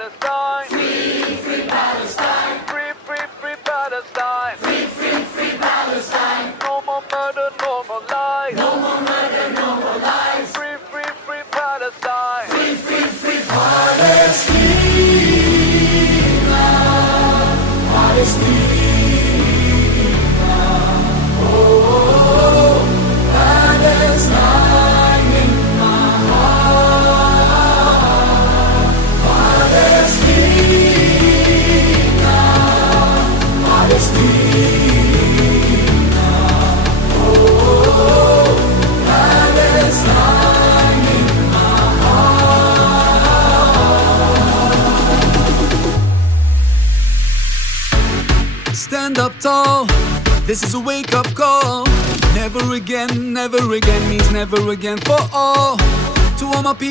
Palestine. Free, free Palestine. Free, free, free Palestine. Free, free, free Palestine. No more murder, no more lies. No more murder, no more lies. Free, free, free Palestine. Free, free, free Palestina. Palestina. Oh, Palestine in my heart. Palestina. Palestina. Oh, Palestine in my heart. Stand up tall, this is a wake-up call. Never again means never again for all. To all my people